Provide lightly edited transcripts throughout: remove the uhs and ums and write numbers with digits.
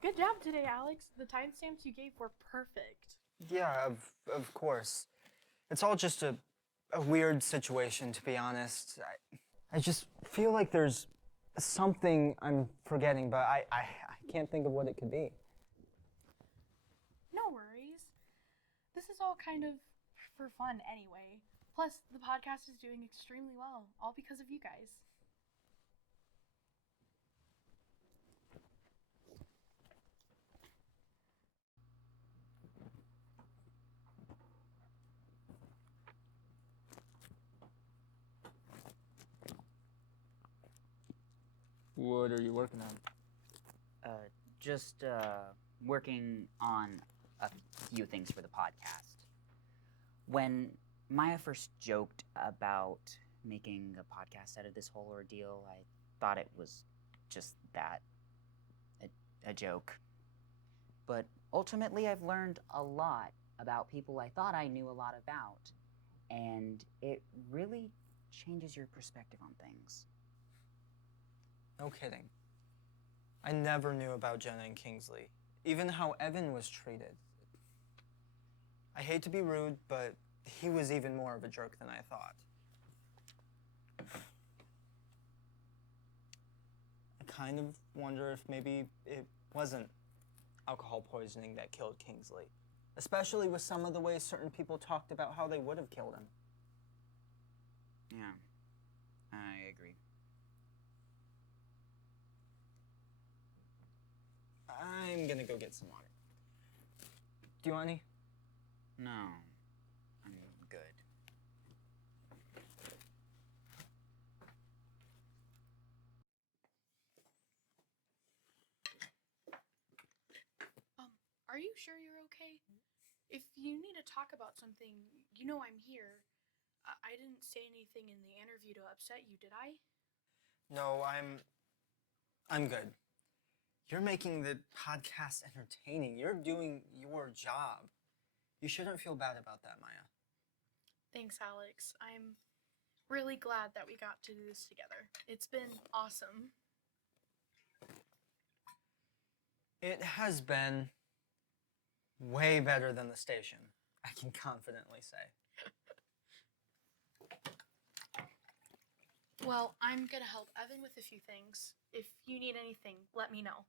Good job today, Alex. The timestamps you gave were perfect. Yeah, of course. It's all just a weird situation, to be honest. I just feel like there's something I'm forgetting, but I can't think of what it could be. No worries. This is all kind of for fun anyway. Plus, the podcast is doing extremely well, all because of you guys. What are you working on? Just working on a few things for the podcast. When Maya first joked about making a podcast out of this whole ordeal, I thought it was just that, a joke. But ultimately, I've learned a lot about people I thought I knew a lot about, and it really changes your perspective on things. No kidding. I never knew about Jenna and Kingsley, even how Evan was treated. I hate to be rude, but he was even more of a jerk than I thought. I kind of wonder if maybe it wasn't alcohol poisoning that killed Kingsley, especially with some of the ways certain people talked about how they would have killed him. Yeah, I agree. I'm gonna go get some water. Do you want any? No, I'm good. Are you sure you're okay? If you need to talk about something, you know I'm here. I didn't say anything in the interview to upset you, did I? No, I'm good. You're making the podcast entertaining. You're doing your job. You shouldn't feel bad about that, Maya. Thanks, Alex. I'm really glad that we got to do this together. It's been awesome. It has been way better than the station, I can confidently say. Well, I'm gonna help Evan with a few things. If you need anything, let me know.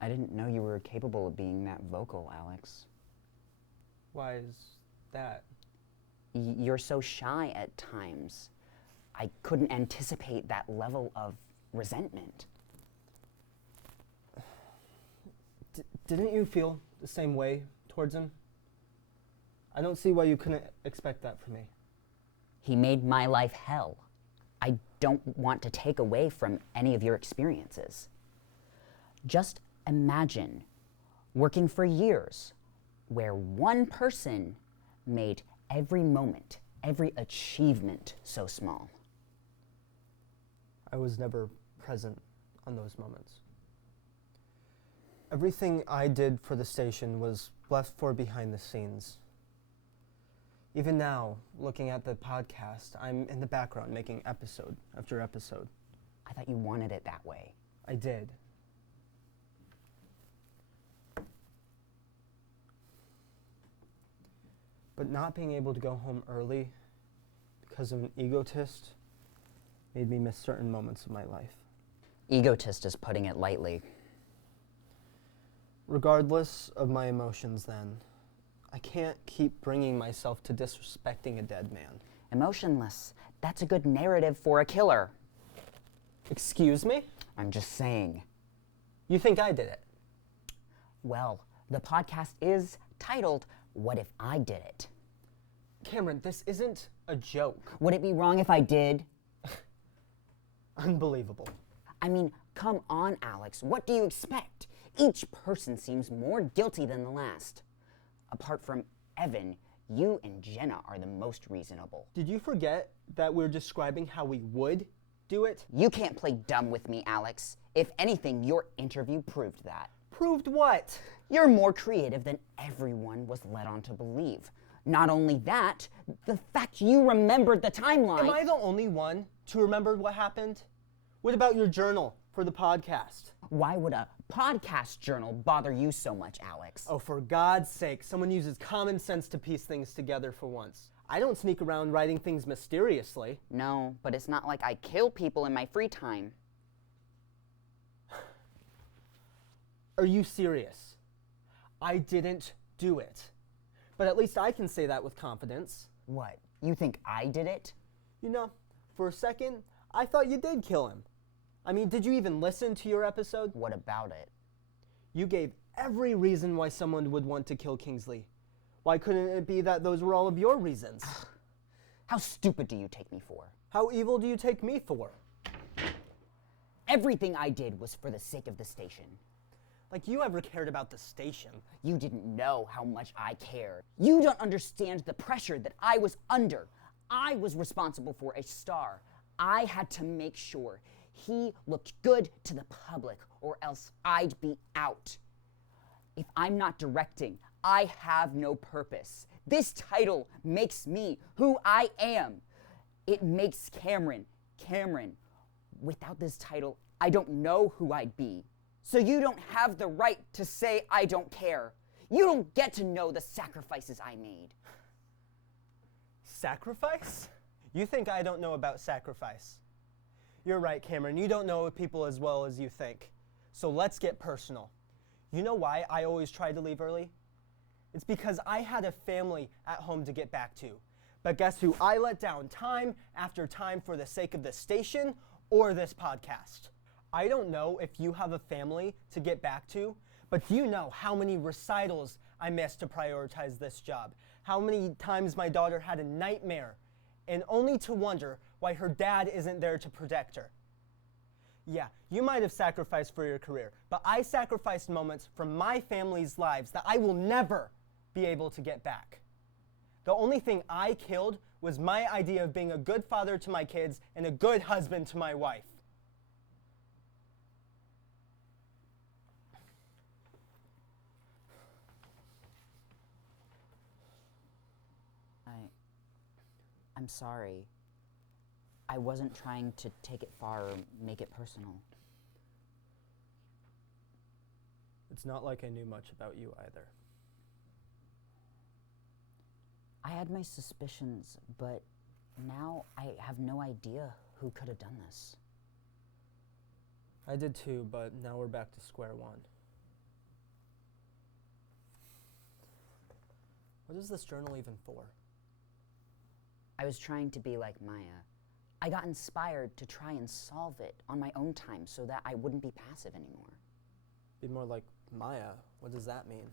I didn't know you were capable of being that vocal, Alex. Why is that? You're so shy at times. I couldn't anticipate that level of resentment. Didn't you feel the same way towards him? I don't see why you couldn't expect that from me. He made my life hell. I don't want to take away from any of your experiences. Just imagine working for years where one person made every moment, every achievement so small. I was never present on those moments. Everything I did for the station was left for behind the scenes. Even now, looking at the podcast, I'm in the background making episode after episode. I thought you wanted it that way. I did. But not being able to go home early because of an egotist made me miss certain moments of my life. Egotist is putting it lightly. Regardless of my emotions then, I can't keep bringing myself to disrespecting a dead man. Emotionless. That's a good narrative for a killer. Excuse me? I'm just saying. You think I did it? Well, the podcast is titled, What If I Did It? Cameron, this isn't a joke. Would it be wrong if I did? Unbelievable. I mean, come on, Alex. What do you expect? Each person seems more guilty than the last. Apart from Evan, you and Jenna are the most reasonable. Did you forget that we're describing how we would do it? You can't play dumb with me, Alex. If anything, your interview proved that. Proved what? You're more creative than everyone was led on to believe. Not only that, the fact you remembered the timeline... Am I the only one to remember what happened? What about your journal for the podcast? Why would a podcast journal bother you so much, Alex? Oh, for God's sake, someone uses common sense to piece things together for once. I don't sneak around writing things mysteriously. No, but it's not like I kill people in my free time. Are you serious? I didn't do it. But at least I can say that with confidence. What? You think I did it? You know, for a second, I thought you did kill him. I mean, did you even listen to your episode? What about it? You gave every reason why someone would want to kill Kingsley. Why couldn't it be that those were all of your reasons? How stupid do you take me for? How evil do you take me for? Everything I did was for the sake of the station. Like you ever cared about the station. You didn't know how much I cared. You don't understand the pressure that I was under. I was responsible for a star. I had to make sure he looked good to the public, or else I'd be out. If I'm not directing, I have no purpose. This title makes me who I am. It makes Cameron. Without this title, I don't know who I'd be. So you don't have the right to say I don't care. You don't get to know the sacrifices I made. Sacrifice? You think I don't know about sacrifice? You're right, Cameron. You don't know people as well as you think. So let's get personal. You know why I always try to leave early? It's because I had a family at home to get back to. But guess who I let down time after time for the sake of the station or this podcast? I don't know if you have a family to get back to, but do you know how many recitals I missed to prioritize this job? How many times my daughter had a nightmare and only to wonder why her dad isn't there to protect her? Yeah, you might have sacrificed for your career, but I sacrificed moments from my family's lives that I will never be able to get back. The only thing I killed was my idea of being a good father to my kids and a good husband to my wife. I'm sorry. I wasn't trying to take it far or make it personal. It's not like I knew much about you either. I had my suspicions, but now I have no idea who could have done this. I did too, but now we're back to square one. What is this journal even for? I was trying to be like Maya. I got inspired to try and solve it on my own time so that I wouldn't be passive anymore. Be more like Maya. What does that mean?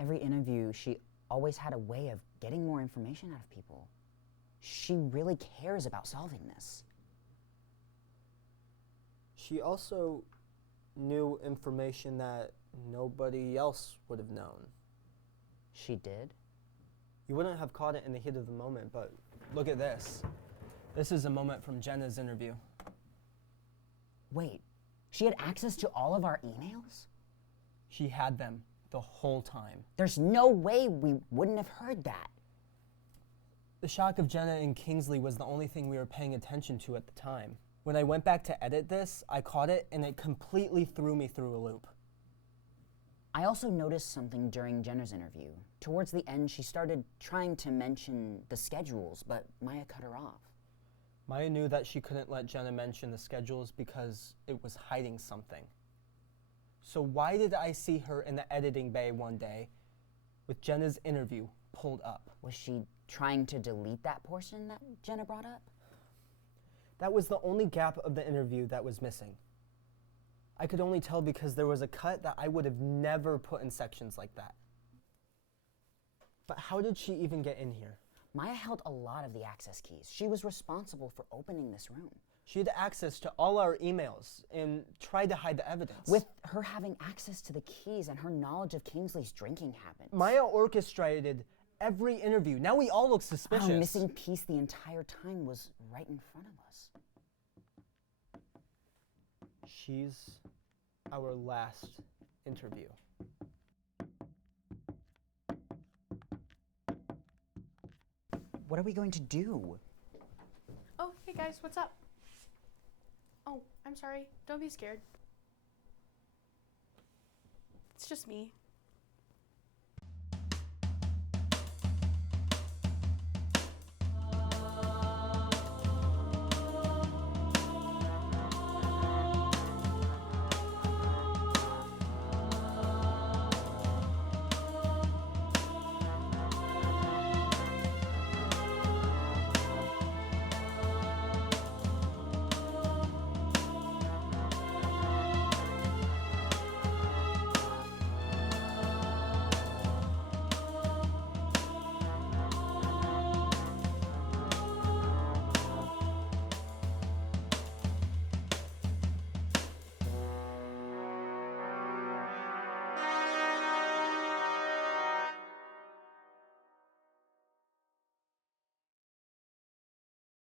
Every interview, she always had a way of getting more information out of people. She really cares about solving this. She also knew information that nobody else would have known. She did? You wouldn't have caught it in the heat of the moment, but look at this. This is a moment from Jenna's interview. Wait, she had access to all of our emails? She had them the whole time. There's no way we wouldn't have heard that. The shock of Jenna and Kingsley was the only thing we were paying attention to at the time. When I went back to edit this, I caught it and it completely threw me through a loop. I also noticed something during Jenna's interview. Towards the end, she started trying to mention the schedules, but Maya cut her off. Maya knew that she couldn't let Jenna mention the schedules because it was hiding something. So why did I see her in the editing bay one day with Jenna's interview pulled up? Was she trying to delete that portion that Jenna brought up? That was the only gap of the interview that was missing. I could only tell because there was a cut that I would have never put in sections like that. But how did she even get in here? Maya held a lot of the access keys. She was responsible for opening this room. She had access to all our emails and tried to hide the evidence. With her having access to the keys and her knowledge of Kingsley's drinking habits. Maya orchestrated every interview. Now we all look suspicious. Our missing piece the entire time was right in front of us. She's our last interview. What are we going to do? Oh, hey guys, what's up? Oh, I'm sorry. Don't be scared. It's just me.